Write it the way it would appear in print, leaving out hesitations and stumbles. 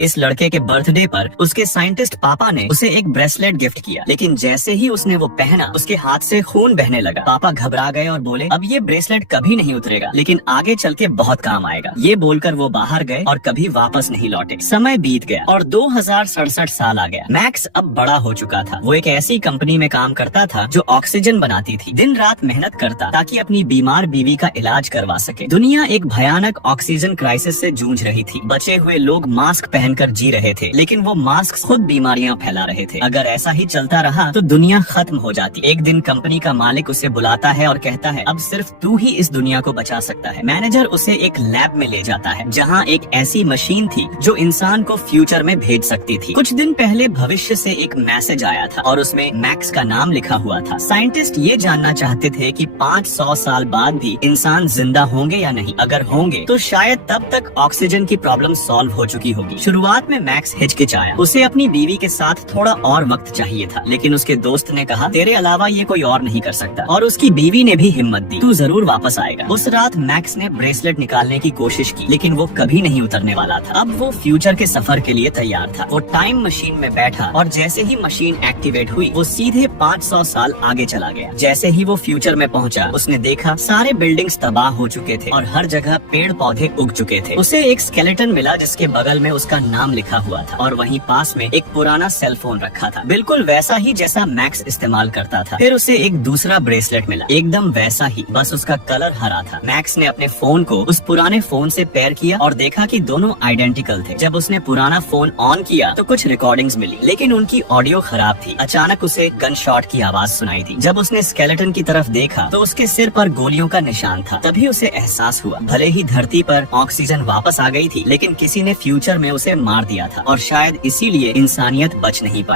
इस लड़के के बर्थडे पर उसके साइंटिस्ट पापा ने उसे एक ब्रेसलेट गिफ्ट किया, लेकिन जैसे ही उसने वो पहना उसके हाथ से खून बहने लगा। पापा घबरा गए और बोले अब ये ब्रेसलेट कभी नहीं उतरेगा, लेकिन आगे चल के बहुत काम आएगा। ये बोलकर वो बाहर गए और कभी वापस नहीं लौटे। समय बीत गया और 2067 साल आ गया। मैक्स अब बड़ा हो चुका था। वो एक ऐसी कंपनी में काम करता था जो ऑक्सीजन बनाती थी। दिन रात मेहनत करता ताकि अपनी बीमार बीवी का इलाज करवा सके। दुनिया एक भयानक ऑक्सीजन क्राइसिस से जूझ रही थी। बचे हुए लोग मास्क पहनकर जी रहे थे, लेकिन वो मास्क खुद बीमारियां फैला रहे थे। अगर ऐसा ही चलता रहा तो दुनिया खत्म हो जाती। एक दिन कंपनी का मालिक उसे बुलाता है और कहता है अब सिर्फ तू ही इस दुनिया को बचा सकता है। मैनेजर उसे एक लैब में ले जाता है जहाँ एक ऐसी मशीन थी जो इंसान को फ्यूचर में भेज सकती थी। कुछ दिन पहले भविष्य से एक मैसेज आया था और उसमें मैक्स का नाम लिखा हुआ था। साइंटिस्ट ये जानना चाहते थे कि 500 साल बाद भी इंसान जिंदा होंगे या नहीं। अगर होंगे तो शायद तब तक ऑक्सीजन की प्रॉब्लम सॉल्व हो चुकी होगी। शुरुआत में मैक्स हिचकिचाया। उसे अपनी बीवी के साथ थोड़ा और वक्त चाहिए था, लेकिन उसके दोस्त ने कहा तेरे अलावा ये कोई और नहीं कर सकता, और उसकी बीवी ने भी हिम्मत दी, तू जरूर वापस आएगा। उस रात मैक्स ने ब्रेसलेट निकालने की कोशिश की, लेकिन वो कभी नहीं उतरने वाला था। अब वो फ्यूचर के सफर के लिए तैयार था। वो टाइम मशीन में बैठा और जैसे ही मशीन एक्टिवेट हुई वो सीधे 500 साल आगे चला गया। जैसे ही वो फ्यूचर में पहुंचा उसने देखा सारे बिल्डिंग्स तबाह हो चुके थे और हर जगह पेड़ पौधे उग चुके थे। उसे एक स्केलेटन मिला जिसके बगल में उसका नाम लिखा हुआ था और वहीं पास में एक पुराना सेल फोन रखा था, बिल्कुल वैसा ही जैसा मैक्स इस्तेमाल करता था। फिर उसे एक दूसरा ब्रेसलेट मिला, एकदम वैसा ही, बस उसका कलर हरा था। मैक्स ने अपने फोन को उस पुराने फोन से पेयर किया और देखा कि दोनों आइडेंटिकल थे। जब उसने पुराना फोन ऑन किया तो कुछ रिकॉर्डिंग्स मिली, लेकिन उनकी ऑडियो खराब थी। अचानक उसे गन शॉट की आवाज सुनाई दी। जब उसने स्केलेटन की तरफ देखा तो उसके सिर पर गोलियों का निशान था। तभी उसे एहसास हुआ भले ही धरती पर ऑक्सीजन वापस आ गई थी, लेकिन किसी ने फ्यूचर में उसे मार दिया था और शायद इसीलिए इंसानियत बच नहीं पाई।